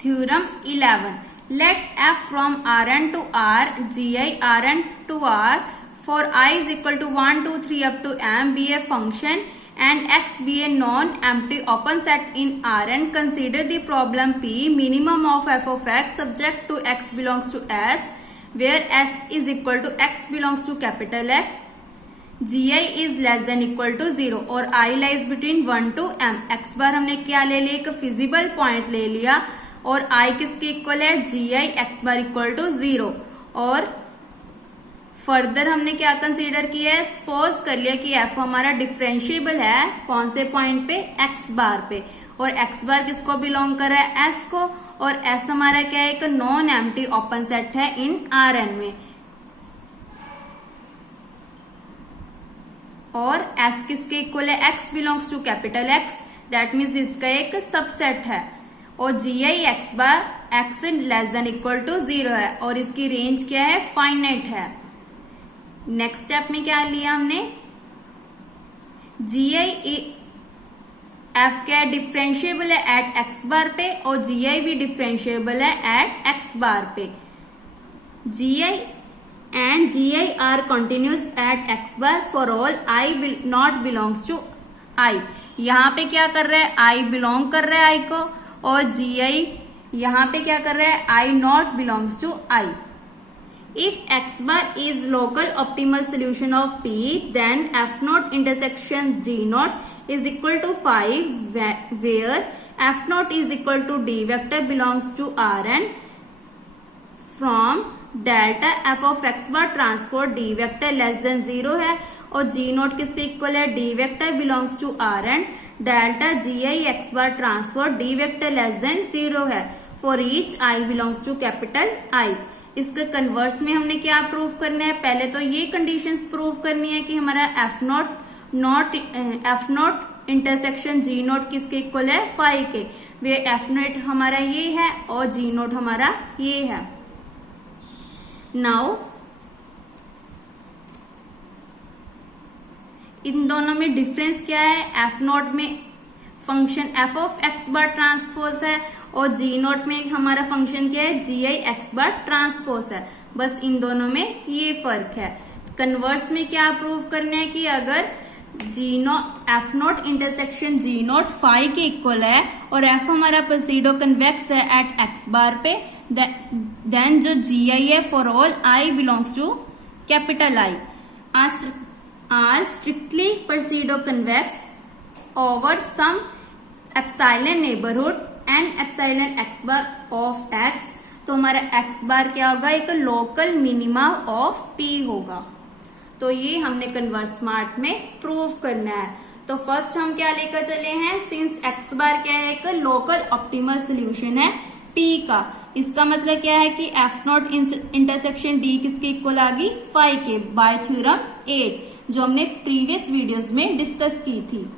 Theorem 11. Let f from Rn to R, gi Rn to R for I is equal to 1, 2, 3 up to m be a function and x be a non-empty open set in Rn. Consider the problem P, minimum of f of x subject to x belongs to S, where S is equal to x belongs to capital X, gi is less than equal to 0 और I lies between 1 to m. x बार हमने क्या ले लिया, एक feasible point ले लिया और I किसके इक्वल है, gi x bar equal to 0। और फर्दर हमने क्या कंसीडर किया है, सपोज कर लिया कि f हमारा डिफरेंशिएबल है कौन से पॉइंट पे, x बार पे, और x बार किसको बिलोंग कर रहा है, s को, और s हमारा क्या है, एक नॉन एम्प्टी ओपन सेट है इन Rn में, और s किसके इक्वल है, x belongs to capital X, that means इसका एक सबसेट है, और gi x bar x less than equal to 0 है और इसकी रेंज क्या है, फाइनाइट है। नेक्स्ट स्टेप में क्या लिया हमने, gi f क्या है, डिफरेंशिएबल है एट x बार पे और gi भी डिफरेंशिएबल है एट x बार पे, gi and gi are continuous at x bar for all I not belongs to I। यहाँ पे क्या कर रहा है, I belong कर रहा है I को, और gi यहाँ पे क्या कर रहा है, I not belongs to I। If x bar is local optimal solution of P, then f naught intersection g naught is equal to 5, where f naught is equal to d vector belongs to Rn from delta F of X bar transport D vector less than 0 है, और G naught किसके equal है, D vector belongs to R N delta G I X bar transport D vector less than 0 है for each I belongs to capital I. इसके converse में हमने क्या prove करना है, पहले तो ये कंडीशंस प्रूव करनी है कि हमारा F not intersection G naught किसके इक्वल है, 5 के, वे एफ नोट हमारा ये है और जी नोट हमारा ये है। नाउ इन दोनों में डिफरेंस क्या है, एफ नॉट में function F of X bar transpose है और जी नॉट में हमारा फंक्शन क्या है, जी आई एक्स बार ट्रांसपोज है, बस इन दोनों में ये फर्क है। कन्वर्स में क्या प्रूव करना है कि अगर G not F not intersection G not 5 के इक्वल है और एफ हमारा प्रोसीडो कन्वेक्स है एट एक्स बार पे, देन जो जी आई है for all I belongs to capital I are strictly pseudo convex over some epsilon neighbourhood and epsilon X bar of X. तो हमारा x बार क्या होगा, एक लोकल मिनिमा ऑफ पी होगा। तो ये हमने कन्वर्स स्मार्ट में प्रूव करना है। तो फर्स्ट हम क्या लेकर चले हैं, सिंस एक्स बार क्या है, एक लोकल ऑप्टिमल सोल्यूशन है पी का, इसका मतलब क्या है कि एफ नॉट इंटरसेक्शन डी किसके इक्वल आ गई, 5 के, बाय थ्योरम 8 जो हमने प्रीवियस वीडियोस में डिस्कस की थी।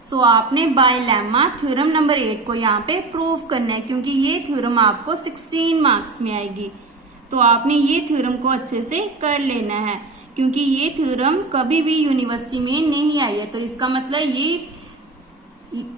सो आपने बाय लेम्मा थ्योरम नंबर 8 को यहाँ पे प्रूव करना है, क्योंकि ये थ्योरम आपको 16 मार्क्स में आएगी। तो आपने ये थ्योरम को अच्छे से कर लेना है, क्योंकि ये थ्योरम कभी भी यूनिवर्सिटी में नहीं आई है। तो इसका मतलब ये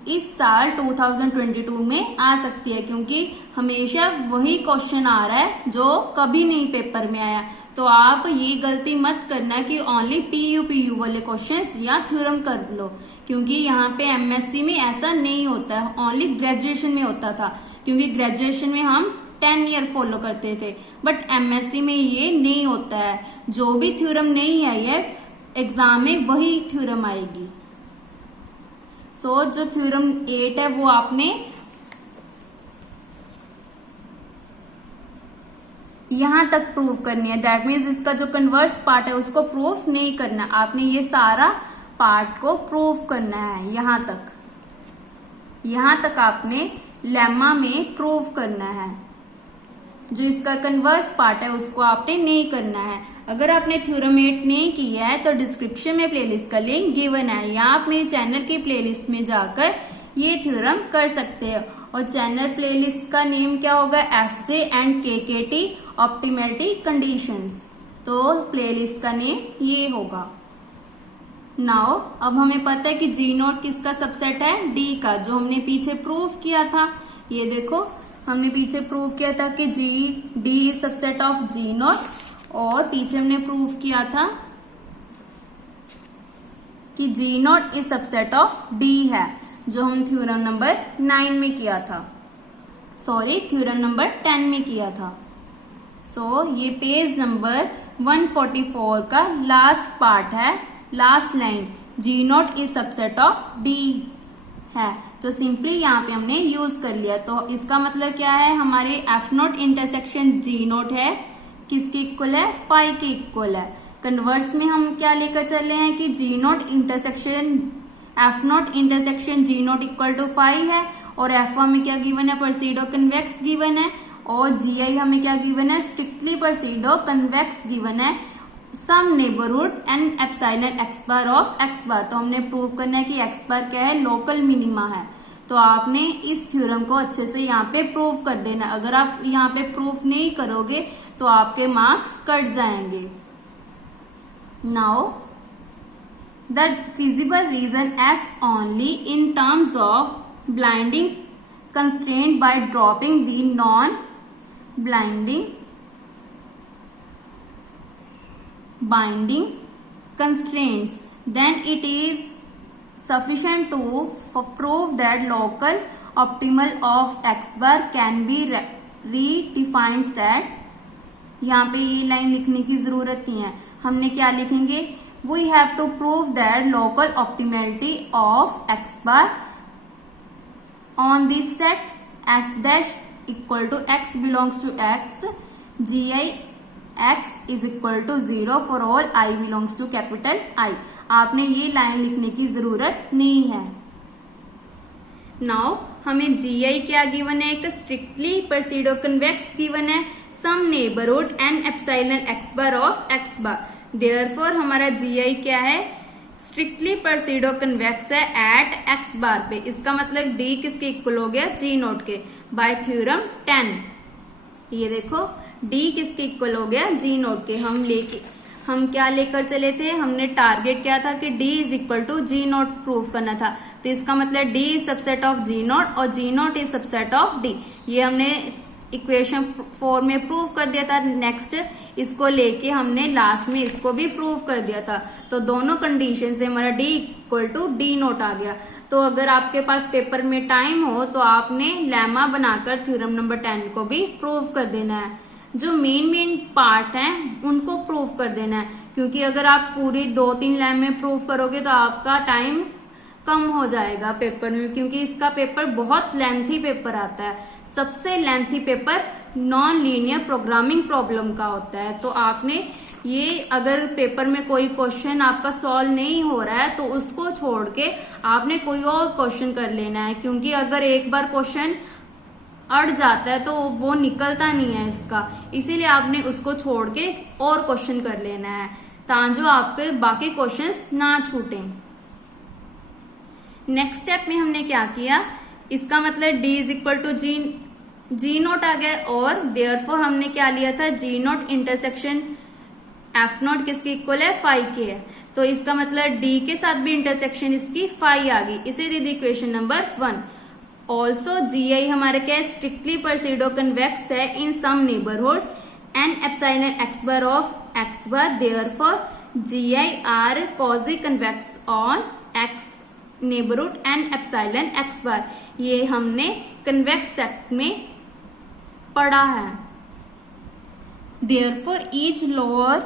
इस साल 2022 में आ सकती है, क्योंकि हमेशा वही क्वेश्चन आ रहा है जो कभी नहीं पेपर में आया। तो आप ये गलती मत करना कि ओनली पीयू वाले क्वेश्चंस या थ्योरम कर लो, क्योंकि यहाँ पे एमएससी में ऐसा नहीं होता है, ओनली ग्रेजुएशन में होता था, क्योंकि ग्रेजुएशन में हम 10 ईयर फॉलो करते थे, बट एमएससी में ये नहीं होता है। जो भी थ्योरम नहीं आई है एग्जाम में वही थ्योरम आएगी। सो जो थ्योरम 8 है वो आपने यहां तक प्रूव करनी है, दैट मीन्स इसका जो कन्वर्स पार्ट है उसको प्रूव नहीं करना, आपने ये सारा पार्ट को प्रूव करना है। यहां तक आपने लेम्मा में प्रूव करना है, जो इसका कन्वर्स पार्ट है उसको आपने नहीं करना है। अगर आपने थ्योरम 8 नहीं किया है तो डिस्क्रिप्शन में प्लेलिस्ट का लिंक गिवन है, या आप मेरे चैनल की प्लेलिस्ट में जाकर ये थ्योरम कर सकते हैं। और चैनल प्लेलिस्ट का नेम क्या होगा, FJ and KKT optimality conditions. तो प्लेलिस्ट का नेम ये होगा। नाउ अब हमें पता है कि जी नोट किसका सबसेट है, डी का, जो हमने पीछे प्रूव किया था। ये देखो हमने पीछे प्रूव किया था कि D is subset of G not, और पीछे हमने प्रूव किया था कि G not is subset of D है, जो हम थ्योरम नंबर 9 में किया था, सॉरी थ्योरम नंबर 10 में किया था। सो ये पेज नंबर 144 का लास्ट पार्ट है, last line, G not is subset of D है। तो सिंपली यहाँ पे हमने यूज कर लिया। तो इसका मतलब क्या है, हमारे F not intersection G naught है, किसके इक्वल है, फाई के इक्वल है। कन्वर्स में हम क्या लेकर चल रहे हैं कि G not intersection F not intersection G not equal to phi है, और एफ में क्या गिवन है, परसीडो कन्वेक्स गिवन है, और जी आई हमें क्या गिवन है, स्ट्रिक्टली परसीडो कन्वेक्स गिवन है, some neighbourhood and epsilon X bar of X bar. तो हमने प्रूव करना है कि एक्स बार क्या है, लोकल मिनिमा है। तो आपने इस थ्योरम को अच्छे से यहाँ पे प्रूव कर देना। अगर आप यहाँ पे प्रूफ नहीं करोगे तो आपके मार्क्स कट जाएंगे। Now the feasible region S only in terms of blinding constraint by dropping the non blinding binding constraints, then it is sufficient to prove that local optimal of x bar can be redefined set। यहाँ पे ये line लिखने की जरूरत नहीं है, हमने क्या लिखेंगे, we have to prove that local optimality of x bar on this set s dash equal to x belongs to x, gi x is equal to 0 for all i belongs to capital I। आपने ये line लिखने की जरूरत नहीं है। Now हमें GI क्या given है, एक स्ट्रिक्टली परसीडो कन्वेक्स गिवन है, some neighbourhood and epsilon X bar of X bar. Therefore हमारा GI क्या है, स्ट्रिक्टली परसीडो कन्वेक्स है एट एक्स बार पे। इसका मतलब D किसके इक्वल हो गया, G नोट के, बाय थ्योरम 10। ये देखो D किसके इक्वल हो गया, G नोट के। हम क्या लेकर चले थे, हमने टारगेट क्या था कि D is equal to G naught prove करना था। तो इसका मतलब D is subset of G naught और G naught is subset of D। ये हमने इक्वेशन 4 में प्रूव कर दिया था। नेक्स्ट इसको लेके हमने लास्ट में इसको भी प्रूव कर दिया था। तो दोनों कंडीशन से हमारा D equal to D not आ गया। तो अगर आपके पास पेपर में टाइम हो तो आपने लेमा बनाकर थ्योरम नंबर 10 को भी प्रूव कर देना है। जो मेन पार्ट हैं उनको प्रूव कर देना है, क्योंकि अगर आप पूरी 2-3 लैम में प्रूव करोगे तो आपका टाइम कम हो जाएगा पेपर में, क्योंकि इसका पेपर बहुत लेंथी पेपर आता है। सबसे lengthy paper non linear programming problem का होता है। तो आपने ये, अगर पेपर में कोई क्वेश्चन आपका सॉल्व नहीं हो रहा है तो उसको छोड़ के आपने कोई और क्वेश्चन कर लेना है, क्योंकि अगर एक बार क्वेश्चन अड़ जाता है तो वो निकलता नहीं है इसका। इसीलिए आपने उसको छोड़ के और क्वेश्चन कर लेना है, ताकि आपके बाकी क्वेश्चंस ना छूटें। नेक्स्ट स्टेप में हमने क्या किया, इसका मतलब D is equal to G not आ गया, और देयरफॉर हमने क्या लिया था, G not intersection F not किसके इक्वल है, फाई के है। तो इसका मतलब D के साथ भी इंटरसेक्शन इसकी फाई आ गई। इसे दे दी इक्वेशन नंबर 1। ऑल्सो GI हमारा क्या है, स्ट्रिक्टली परसीडो कन्वेक्स है in some neighbourhood and epsilon X bar of X bar. Therefore GI are quasi convex on X neighbourhood and epsilon X bar. ये हमने कन्वेक्स सेट में पढ़ा है। Therefore each lower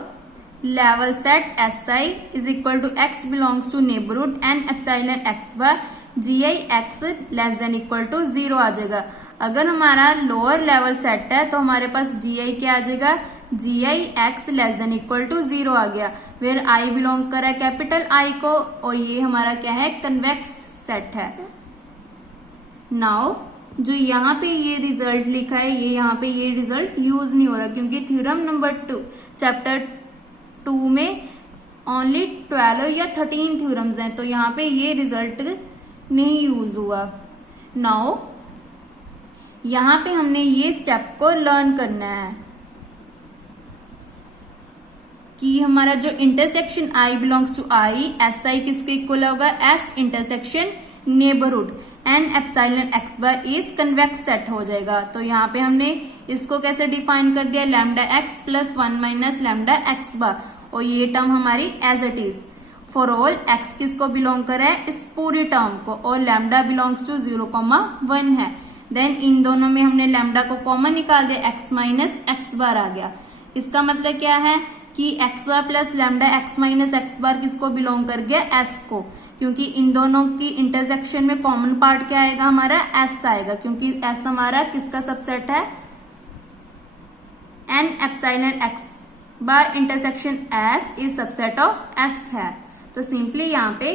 level set SI is equal to x belongs to neighborhood and epsilon x bar GI x less than equal to 0 आ जाएगा। अगर हमारा lower level set है तो हमारे पास GI क्या आ जाएगा, GI x less than equal to 0 आ गया। फिर I बिलोंग कर रहा है कैपिटल I को, और ये हमारा क्या है, कन्वेक्स सेट है। नाउ जो यहाँ पे ये रिजल्ट लिखा है, ये यहाँ पे ये रिजल्ट यूज नहीं हो रहा, क्योंकि थ्योरम नंबर 2 चैप्टर 2 में ओनली 12 या 13 थ्योरम्स हैं, तो यहाँ पे ये रिजल्ट नहीं यूज हुआ। नाउ यहाँ पे हमने ये स्टेप को लर्न करना है कि हमारा जो intersection I belongs to I, SI किसके इक्वल होगा, S intersection neighbourhood. N epsilon X bar is convex set हो जाएगा। तो यहाँ पे हमने इसको कैसे डिफाइन कर दिया, lambda X plus 1 minus lambda X bar, और ये टर्म हमारी as it is for all X किसको बिलोंग कर रहा है, इस पूरी टर्म को, और लैम्डा बिलोंग्स टू 0,1 है। देन इन दोनों में हमने लैम्डा को कॉमन निकाल दिया, एक्स माइनस एक्स बार आ गया। इसका मतलब क्या है कि X bar plus lambda X minus X bar किसको बिलोंग कर गया, एस को, क्योंकि इन दोनों की इंटरसेक्शन में कॉमन पार्ट क्या आएगा हमारा, एस आएगा, क्योंकि एस हमारा किसका सबसेट है, N epsilon X bar intersection S is subset of S है। तो सिंपली यहाँ पे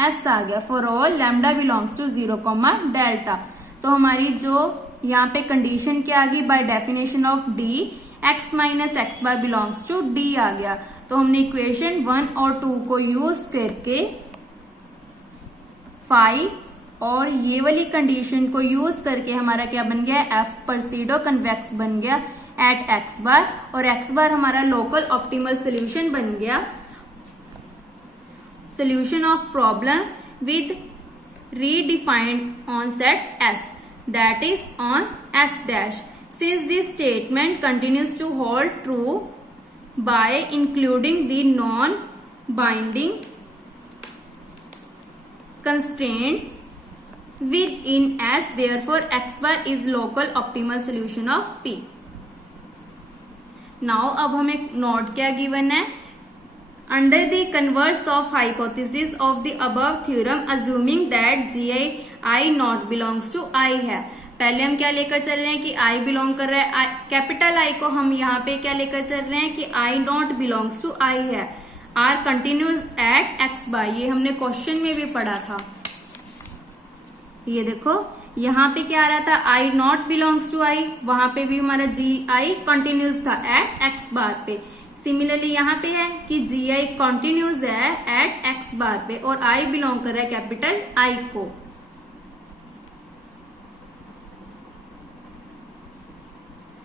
एस आ गया for all lambda belongs to 0, delta. तो हमारी जो यहाँ पे कंडीशन क्या आ गई, by definition of D X minus X bar belongs to D आ गया। तो हमने इक्वेशन 1 और 2 को यूज करके 5 और ये वाली कंडीशन को यूज करके हमारा क्या बन गया, एफ परसीडो कन्वेक्स बन गया एट एक्स बार, और एक्स बार हमारा लोकल ऑप्टिमल सोल्यूशन बन गया, solution of problem with redefined on set S, that is on S dash. Since this statement continues to hold true by including the non-binding constraints within S, therefore x bar is local optimal solution of P. Now अब हमें note क्या given है, under the converse of hypothesis of the above theorem assuming that I not belongs to I है। पहले हम क्या लेकर चल रहे हैं कि I बिलोंग कर रहा है, कैपिटल I को हम यहाँ पे क्या लेकर चल रहे हैं कि I not belongs to I है, R continues at x बार, ये हमने क्वेश्चन में भी पढ़ा था। ये देखो यहाँ पे क्या आ रहा था, I not belongs to I, वहां पे भी हमारा GI कंटिन्यूस था एट x बार पे। सिमिलरली यहाँ पे है कि GI कंटिन्यूज है एट x बार पे, और I बिलोंग कर रहा है कैपिटल I को।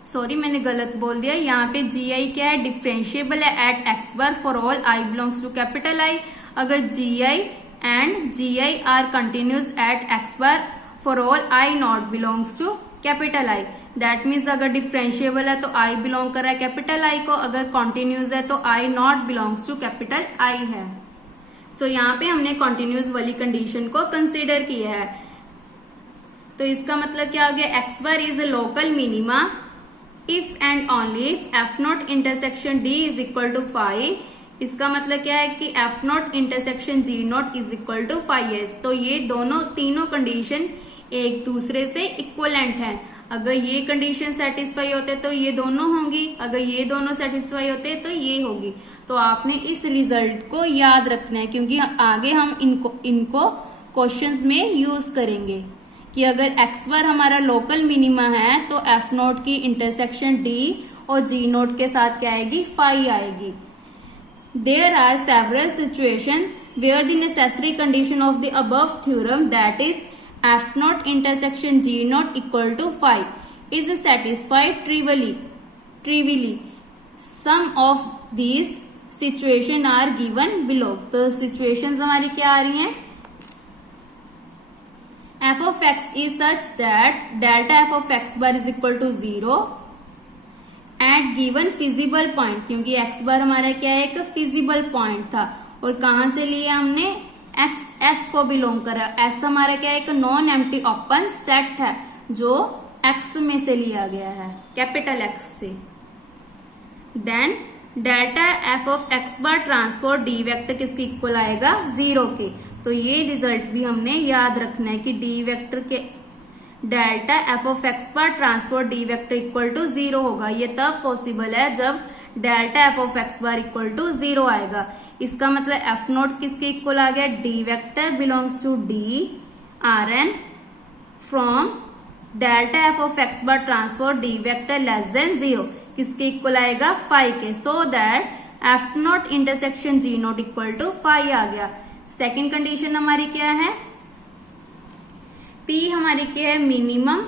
सॉरी मैंने गलत बोल दिया, यहाँ पे GI क्या है, डिफरेंशिएबल है at x bar for all I belongs to capital I। अगर GI and GI are continuous at x bar for all I naught belongs to capital I, that means अगर डिफरेंशिएबल है तो I belong कर रहा है capital I को, अगर continues है तो I naught belongs to capital I है। सो यहाँ पे हमने कॉन्टिन्यूज वाली कंडीशन को कंसिडर किया है। तो इसका मतलब क्या हो गया, X bar is a local minima if and only if F not intersection D is equal to 5। इसका मतलब क्या है कि F not intersection G not is equal to 5 है। तो ये दोनों तीनों कंडीशन एक दूसरे से इक्वलेंट है। अगर ये कंडीशन सेटिस्फाई होते तो ये दोनों होंगी, अगर ये दोनों सेटिस्फाई होते तो ये होगी। तो आपने इस रिजल्ट को याद रखना है, क्योंकि आगे हम इनको क्वेश्चंस में यूज करेंगे कि अगर एक्स बार हमारा लोकल मिनिमा है तो एफ नोट की इंटरसेक्शन डी और जी नोट के साथ क्या आएगी, 5 आएगी। There are several situation where the necessary condition of the above theorem that is F naught intersection G naught equal to 5 is satisfied trivially. Some of these situation are given below. तो situations हमारी क्या आ रही हैं, f of x is such that delta f of x bar is equal to 0 at given feasible point, क्योंकि x bar हमारा क्या है, एक feasible point था, और कहाँ से लिया हमने, एक्स एस को बिलोंग कर रहा है। एस हमारा क्या है, एक नॉन एम्प्टी ओपन सेट है जो एक्स में से लिया गया है, कैपिटल एक्स से। Then delta F of X bar transport D vector किसके इक्वल आएगा, 0 के। तो ये रिजल्ट भी हमने याद रखना है कि डी वेक्टर के delta F of X bar transport D vector equal to 0 होगा। ये तब पॉसिबल है जब delta F of X bar equal to 0 आएगा। इसका मतलब एफ नोट किसके इक्वल आ गया, D vector belongs to D R N from delta F of X bar transpose D vector less than 0 किसके इक्वल आएगा, 5 के। So that F not intersection G note equal to 5 आ गया। Second condition हमारी क्या है, P हमारी क्या है, minimum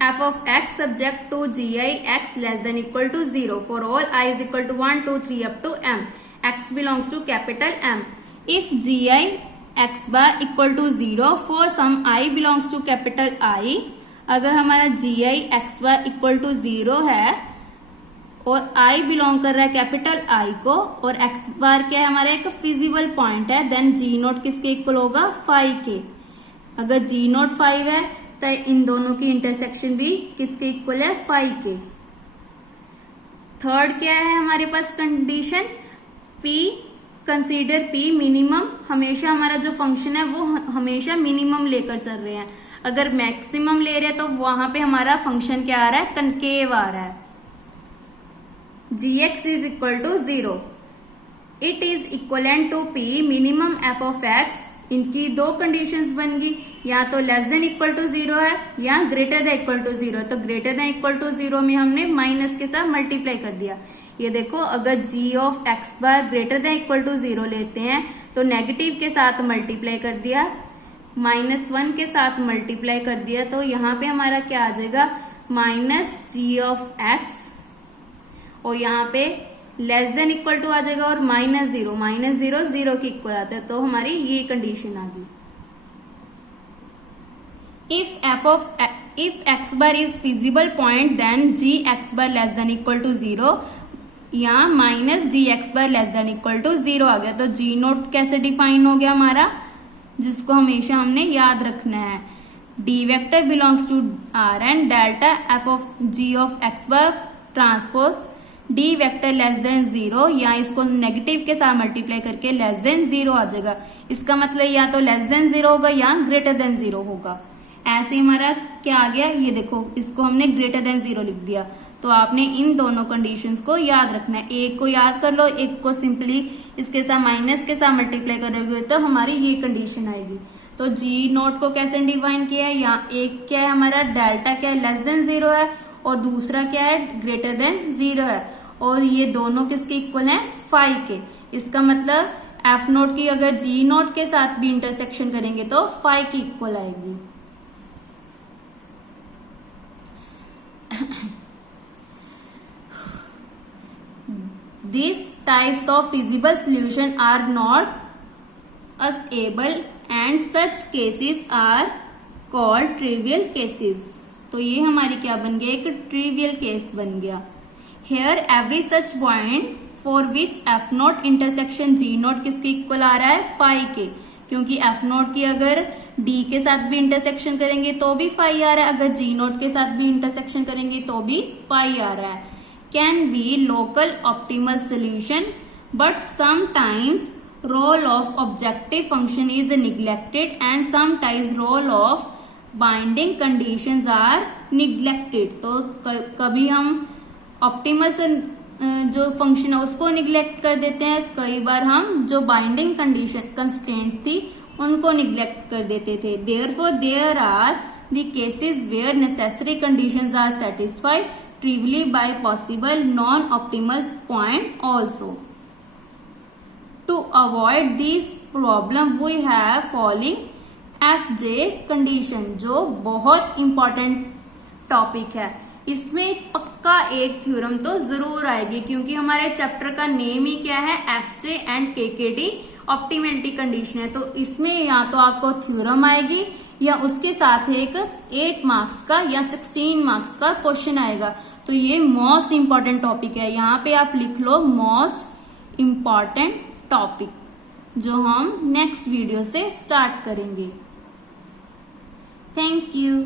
f of x subject to gi x less than equal to 0 for all I is equal to 1, 2, 3 up to m. X belongs to capital M. If gi X bar equal to 0 for some I belongs to capital I. अगर हमारा G I X bar equal to 0 है और I belong कर रहा है capital I को और x बार क्या है हमारा एक फिजिबल पॉइंट है, देन जी नोट किसके इक्वल होगा, फाइव के। अगर जी नोट 5 है तो इन दोनों की इंटरसेक्शन भी किसके इक्वल है, 5 के। थर्ड क्या है हमारे पास condition, P consider P minimum. हमेशा हमारा जो फंक्शन है वो हमेशा मिनिमम लेकर चल रहे हैं। अगर मैक्सिमम ले रहे हैं तो वहां पे हमारा फंक्शन क्या आ रहा है, कनकेव आ रहा है। gx is equal to 0, it is equivalent to p minimum f of x। इनकी दो कंडीशंस बन गई, या तो लेस देन इक्वल टू 0 है या ग्रेटर देन इक्वल टू 0। तो ग्रेटर देन इक्वल टू 0 में हमने माइनस के साथ मल्टीप्लाई कर दिया। ये देखो अगर g of x bar greater than equal to 0 लेते हैं तो नेगेटिव के साथ मल्टीप्लाई कर दिया, -1 के साथ मल्टीप्लाई कर दिया, तो यहाँ पे हमारा क्या आ जाएगा, माइनस जी ऑफ एक्स, और यहाँ पे लेस देन इक्वल टू आ जाएगा और -0, -0 0 के इक्वल आता है। तो हमारी ये कंडीशन आ गई। If X bar is feasible point then G X bar less than equal to 0, या minus G X bar less than equal to 0 आ गया। तो जी नोट कैसे डिफाइन हो गया हमारा, जिसको हमेशा हमने याद रखना है, D vector belongs to R and delta F of G of X bar transpose D vector less than 0, या इसको नेगेटिव के साथ मल्टीप्लाई करके लेस देन 0 आ जाएगा। इसका मतलब या तो लेस देन 0 होगा या ग्रेटर देन 0 होगा। ऐसे हमारा क्या आ गया, ये देखो इसको हमने ग्रेटर देन 0 लिख दिया। तो आपने इन दोनों कंडीशंस को याद रखना है, एक को याद कर लो, एक को सिंपली इसके साथ माइनस के साथ मल्टीप्लाई करोगे तो हमारी ये कंडीशन आएगी। तो जी नोट को कैसे डिफाइन किया है, यहाँ एक क्या है हमारा डेल्टा क्या है, लेस देन 0 है, और दूसरा क्या है, ग्रेटर देन 0 है, और ये दोनों किसके इक्वल हैं, 5 के। इसका मतलब एफ नोट की अगर जी नोट के साथ भी इंटरसेक्शन करेंगे तो 5 की इक्वल आएगी। These types of feasible solution are not usable and such cases are called trivial cases। तो ये हमारी क्या बन गया, एक ट्रिवियल केस बन गया। Here every such point for which f note intersection g note किसके इक्वल आ रहा है, 5 के, क्योंकि f नोट की अगर d के साथ भी इंटरसेक्शन करेंगे तो भी 5 आ रहा है, अगर g नोट के साथ भी इंटरसेक्शन करेंगे तो भी 5 आ रहा है। Can be local optimal solution, but sometimes role of objective function is neglected and sometimes role of binding conditions are neglected। तो कभी हम ऑप्टिमल जो फंक्शन है उसको निग्लेक्ट कर देते हैं, कई बार हम जो बाइंडिंग कंडीशन कंस्ट्रेंट थी उनको निग्लेक्ट कर देते थे। Therefore there are the cases where necessary conditions are satisfied trivially by possible non-optimal point also। To avoid this problem we have following FJ condition, जो बहुत इंपॉर्टेंट टॉपिक है। इसमें पक्का एक थ्योरम तो जरूर आएगी, क्योंकि हमारे चैप्टर का नेम ही क्या है, FJ and KKT optimality condition है। तो इसमें या तो आपको थ्योरम आएगी या उसके साथ एक 8 मार्क्स का या 16 मार्क्स का क्वेश्चन आएगा। तो ये मोस्ट इंपॉर्टेंट टॉपिक है, यहाँ पे आप लिख लो मोस्ट इंपॉर्टेंट टॉपिक, जो हम नेक्स्ट वीडियो से स्टार्ट करेंगे। Thank you.